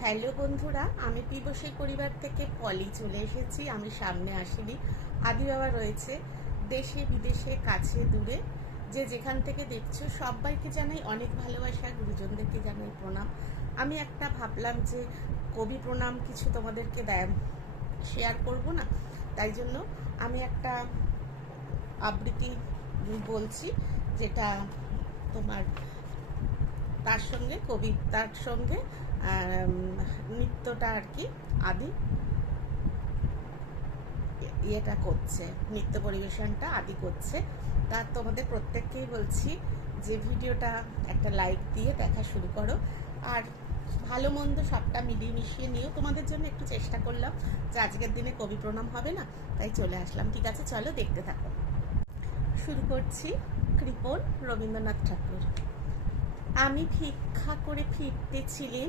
Hello বন্ধুরা, আমি পিবসের পরিবার থেকে পলি চলে এসেছি। আমি সামনে আসিনি। আদি বাবা রয়েছে দেশে, বিদেশে, কাছে, দূরে। যে যেখান থেকে দেখছ, সবাইকে জানাই অনেক ভালোবাসা, গুরুজনদেরকে জানাই প্রণাম। আমি একটা ভাবলাম যে কবি প্রণাম কিছু তোমাদেরকে দেয় শেয়ার করব না? তাই জন্য আমি একটা আবৃত্তি বলছি, যেটা তোমার তার সঙ্গে কবিতার সঙ্গে নৃত্যটা আর কি, আদি। ইয়েটা করছে, নৃত্য পরিবেশনটা আদি করছে। তা তোমাদের প্রত্যেককেই বলছি যে ভিডিওটা একটা লাইক দিয়ে দেখা শুরু করো। আর ভালো মন্দ সবটা মিলিয়ে মিশিয়ে নিয়েও তোমাদের জন্য একটু চেষ্টা করলাম যে আজকের দিনে কবি প্রণাম হবে না, তাই চলে আসলাম। ঠিক আছে, চলো দেখতে থাকো। শুরু করছি কৃপণ রবীন্দ্রনাথ ঠাকুর। আমি ভিক্ষা করে ফিরতেছিলেন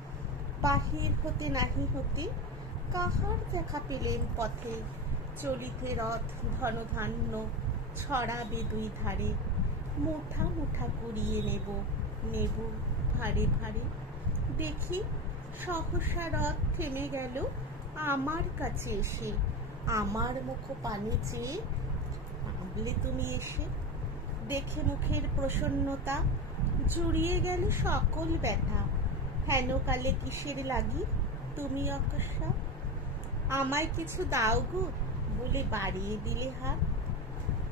বাহির হতে নাহি হতে কাহার দেখা পেলেন পথে? চলিতে রথ ধনধান্য ছড়াবে দুই ধারে। মুঠা মুঠা কুড়িয়ে নেব নেব ভারে ভারে। দেখি সহসা রথ থেমে গেল আমার কাছে এসে। আমার মুখ পানে চেয়ে ভাবলে তুমি এসে। দেখে মুখের প্রসন্নতা, জুড়িয়ে গেল সকল ব্যথা। হেন কালে কিসের লাগি? তুমি অকস্মা আমায় কিছু দাও গো বলে বাড়িয়ে দিলে হাত।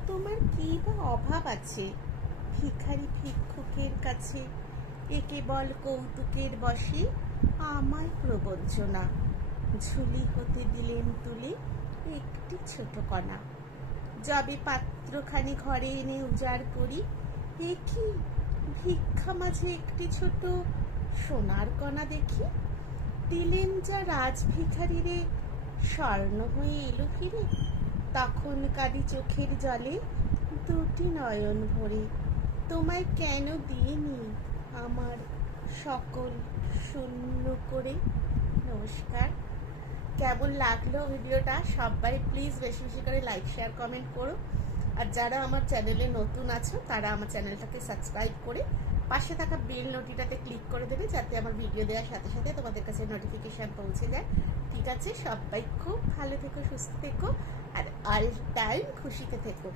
তোমার কি বা অভাব আছে? ভিখারি ভিক্ষুকের কাছে এ কেবল কৌতুকের বসে আমায় প্রবঞ্চনা। ঝুলি হতে দিলেন তুলে একটি ছোট কণা। যবে পাত্রখানি ঘরে এনে উজাড় করি এ কি ভিক্ষা মাঝে একটি ছোট সোনার কণা দেখি, দিলেন যা রাজভিখারিরে। স্বর্ণ হয়ে এলো ফিরে, তখন কাঁদি চোখের জলে দুটি নয়ন ভরে। তোমায় কেন দিইনি আমার সকল শূন্য করে? নমস্কার। কেমন লাগল ভিডিওটা? সবাই প্লিজ বেশি বেশি করে লাইক শেয়ার কমেন্ট করো। আর যারা আমার চ্যানেলে নতুন আছো, তারা আমার চ্যানেলটাকে সাবস্ক্রাইব করে পাশে থাকা বেল নোটিটাতে ক্লিক করে দেবে যাতে আমার ভিডিও দেওয়ার সাথে সাথে তোমাদের কাছে নোটিফিকেশান পৌঁছে দেয় ঠিক আছে, সবাই খুব ভালো থেকো, সুস্থ থেকো, আর অল টাইম খুশিতে থেকো।